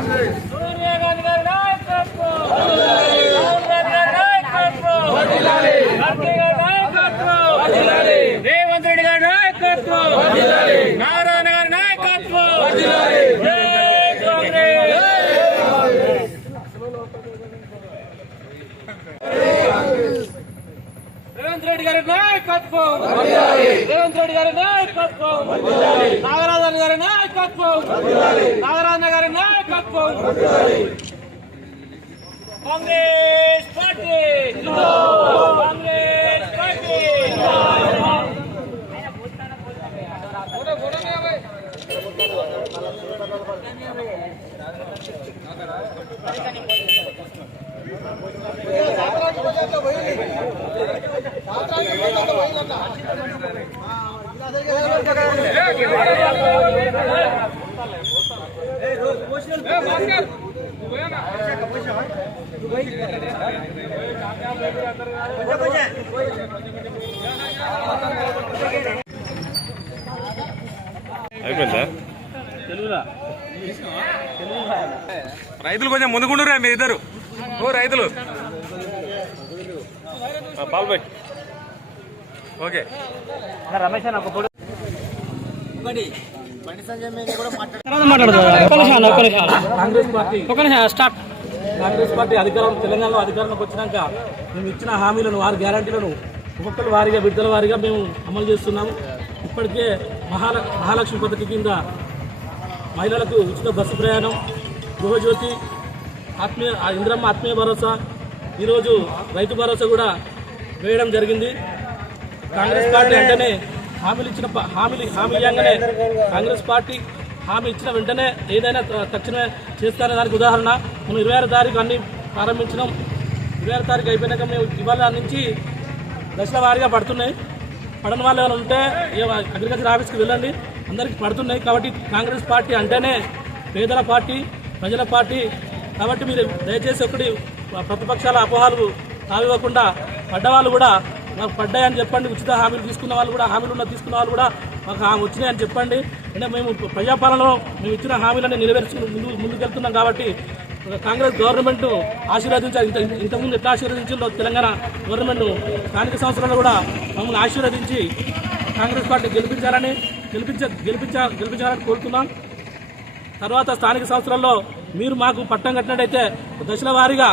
రేవంత్ రెడ్డి గారి నాయకత్వం, నారాయణ గారి నాయకత్వం, రేవంత్ రెడ్డి గారి నాయకత్వం, రేవంత్ రెడ్డి గారి నాయకత్వం, నాగరాజన్ గారి నాయకత్వం, నాగరాజన్ గారి నాయకత్వం, కాంగ్రెస్ పార్టీ, కాంగ్రెస్ పార్టీ. అయిపోయిందా? రైతులు కొంచెం ముందుకుంటురా మీ ఇద్దరు. ఓ రైతులు పాలు పెట్టి ఓకే. రమేష్ కాంగ్రెస్ పార్టీ అధికారం తెలంగాణలో అధికారంలోకి వచ్చినాక మేము ఇచ్చిన హామీలను, 6 గ్యారంటీలను ఒక్కొక్కరు వారీగా, విడుదల వారీగా మేము అమలు చేస్తున్నాము. ఇప్పటికే మహాలక్ష్మి పథకం కింద మహిళలకు ఉచిత బస్సు ప్రయాణం, గృహజ్యోతి, ఇంద్రమ్మ ఆత్మీయ భరోసా, ఈరోజు రైతు భరోసా కూడా వేయడం జరిగింది. కాంగ్రెస్ పార్టీ అంటేనే హామీ ఇవ్వగానే కాంగ్రెస్ పార్టీ హామీ ఇచ్చిన వెంటనే ఏదైనా తక్షణమే చేస్తారనే దానికి ఉదాహరణ మనం 26 తారీఖు అన్ని ప్రారంభించినాం. 26 తారీఖు అయిపోయినాక మేము ఇవాళ నుంచి దశల వారీగా పడుతున్నాయి. పడని వాళ్ళు ఏమైనా ఉంటే అగ్రికల్చర్ ఆఫీస్కి వెళ్ళండి, అందరికీ పడుతున్నాయి. కాబట్టి కాంగ్రెస్ పార్టీ అంటేనే పేదల పార్టీ, ప్రజల పార్టీ. కాబట్టి మీరు దయచేసి ఒకటి ప్రతిపక్షాల అపోహాలు తావివ్వకుండా పడ్డవాళ్ళు కూడా మాకు పడ్డాయని చెప్పండి. ఉచిత హామీలు తీసుకున్న వాళ్ళు కూడా, హామీలు తీసుకున్న వాళ్ళు కూడా మాకు వచ్చినాయని చెప్పండి. అంటే మేము ప్రజాపాలనలో మేము ఇచ్చిన హామీలన్నీ నెరవేర్చుకుని ముందుకెళ్తున్నాం. కాబట్టి కాంగ్రెస్ గవర్నమెంట్ ఆశీర్వదించాలి. ఇంతకుముందు ఎట్లా ఆశీర్వదించిందో తెలంగాణ గవర్నమెంట్ స్థానిక సంస్థలను కూడా మమ్మల్ని ఆశీర్వదించి కాంగ్రెస్ పార్టీ గెలిపించాలని కోరుతున్నాం. తర్వాత స్థానిక సంస్థలలో మీరు మాకు పట్టం కట్టినట్టయితే దశల వారీగా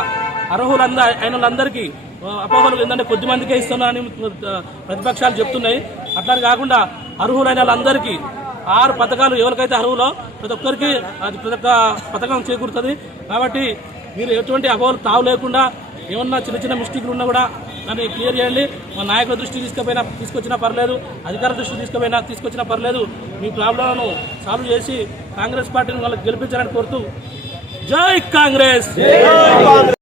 అయిన వాళ్ళందరికీ అపోహలు ఏంటంటే కొద్ది మందికే ఇస్తున్నారని ప్రతిపక్షాలు చెప్తున్నాయి. అట్లా కాకుండా అర్హులైన వాళ్ళందరికీ 6 పథకాలు ఎవరికైతే అర్హులో ప్రతి ఒక్కరికి ప్రతి ఒక్క పథకం చేకూరుతుంది. కాబట్టి మీరు ఎటువంటి అపోహలు తావు లేకుండా ఏమన్నా చిన్న చిన్న మిస్టేక్లు ఉన్నా కూడా దాన్ని క్లియర్ చేయండి. మా నాయకుల దృష్టికి తీసుకొచ్చినా పర్లేదు, అధికార దృష్టికి తీసుకొచ్చినా పర్లేదు. మీ ప్రాబ్లంను సాల్వ్ చేసి కాంగ్రెస్ పార్టీని వాళ్ళకి గెలిపించాలని కోరుతూ జై కాంగ్రెస్.